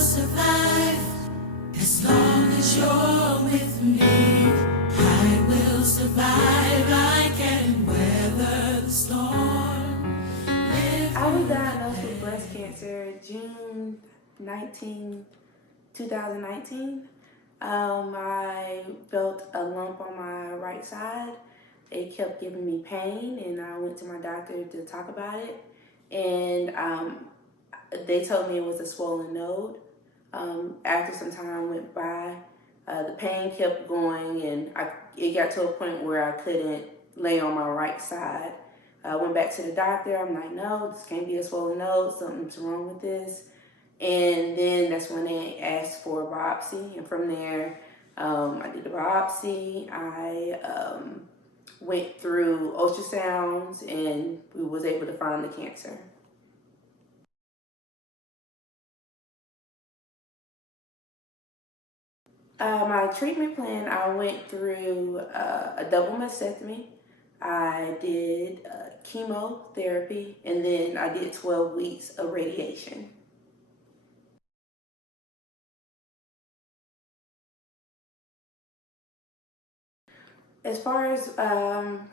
survive as long as you're with me. I will survive. I can weather the storm. I was diagnosed with breast cancer June 2019. I felt a lump on my right side. It kept giving me pain, and I went to my doctor to talk about it. And they told me it was a swollen node. After some time went by, the pain kept going, and it got to a point where I couldn't lay on my right side. I went back to the doctor. I'm like, no, this can't be a swollen node. Something's wrong with this. And then that's when they asked for a biopsy. And from there, I did the biopsy. I went through ultrasounds, and we was able to find the cancer. My treatment plan, I went through a double mastectomy. I did chemotherapy, and then I did 12 weeks of radiation. As far as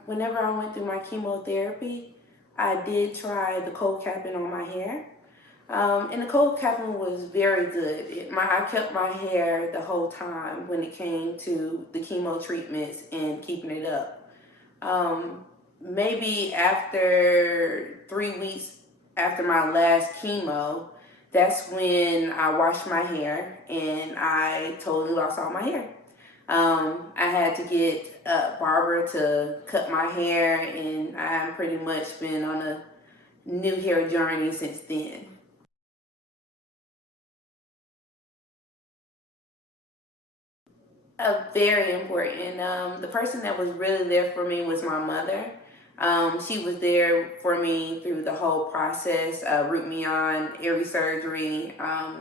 whenever I went through my chemotherapy, I did try the cold capping on my hair. And the cold capping was very good. I kept my hair the whole time when it came to the chemo treatments and keeping it up. Maybe after 3 weeks after my last chemo, that's when I washed my hair and I totally lost all my hair. I had to get a barber to cut my hair, and I've pretty much been on a new hair journey since then. Very important. The person that was really there for me was my mother. She was there for me through the whole process, root me on every surgery.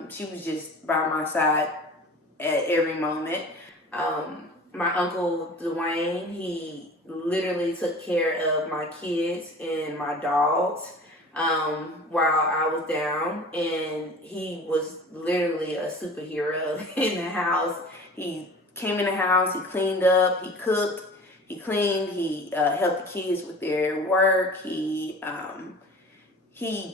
She was just by my side at every moment. My uncle Dwayne, he literally took care of my kids and my dogs while I was down, and he was literally a superhero in the house. He came in the house, he cleaned up, he cooked, he cleaned, he helped the kids with their work, he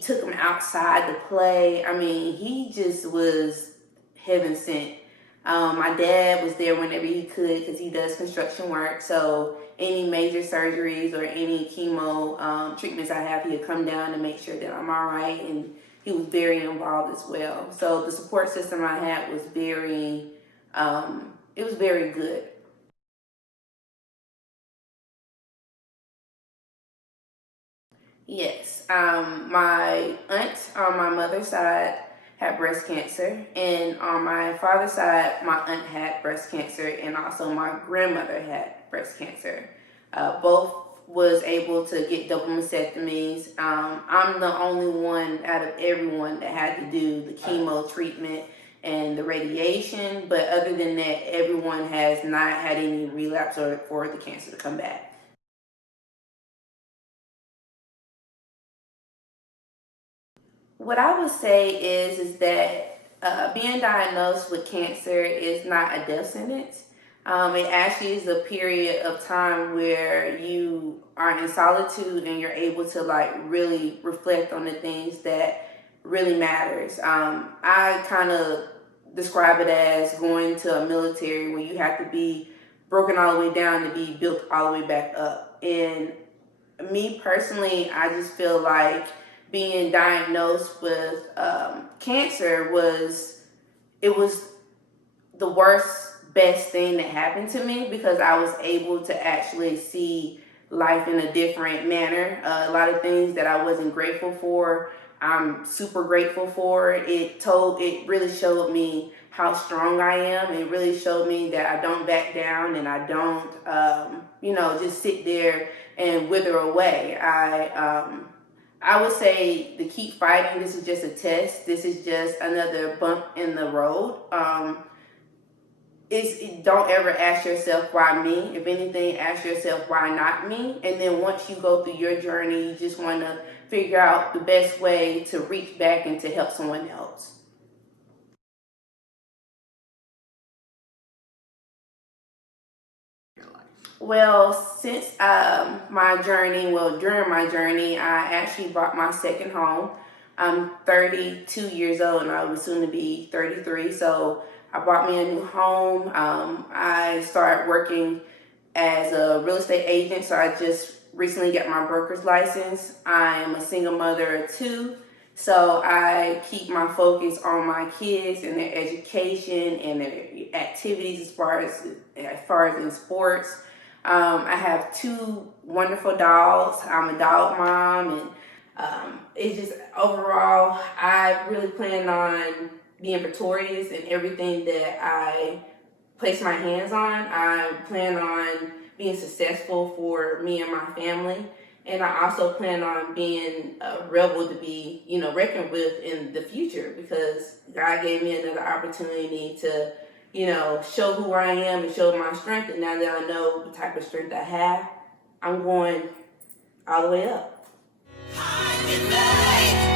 took them outside to play. I mean, he just was heaven sent. My dad was there whenever he could because he does construction work. So any major surgeries or any chemo treatments I have, he'd come down to make sure that I'm all right. And he was very involved as well. So the support system I had was it was very good. Yes, my aunt on my mother's side had breast cancer, and on my father's side, my aunt had breast cancer, and also my grandmother had breast cancer. Both was able to get double mastectomies. I'm the only one out of everyone that had to do the chemo treatment and the radiation, but other than that, everyone has not had any relapse or for the cancer to come back. What I would say is that being diagnosed with cancer is not a death sentence. It actually is a period of time where you are in solitude and you're able to like really reflect on the things that really matters. I kind of describe it as going to a military where you have to be broken all the way down to be built all the way back up. And me personally, I just feel like being diagnosed with cancer was the worst, best thing that happened to me because I was able to actually see life in a different manner. A lot of things that I wasn't grateful for, I'm super grateful for. It really showed me how strong I am. It really showed me that I don't back down and I don't, just sit there and wither away. I would say to keep fighting. This is just a test. This is just another bump in the road. Don't ever ask yourself why me. If anything, ask yourself why not me. And then once you go through your journey, you just want to figure out the best way to reach back and to help someone else. Well, since during my journey, I actually bought my second home. I'm 32 years old and I was soon to be 33. So I bought me a new home. I started working as a real estate agent. So I just recently got my broker's license. I'm a single mother of two. So I keep my focus on my kids and their education and their activities as far as in sports. I have two wonderful dogs. I'm a dog mom, and it's just overall, I really plan on being victorious in everything that I place my hands on. I plan on being successful for me and my family. And I also plan on being a rebel to be, reckoned with in the future, because God gave me another opportunity to, show who I am and show my strength. And now that I know the type of strength I have, I'm going all the way up. I can make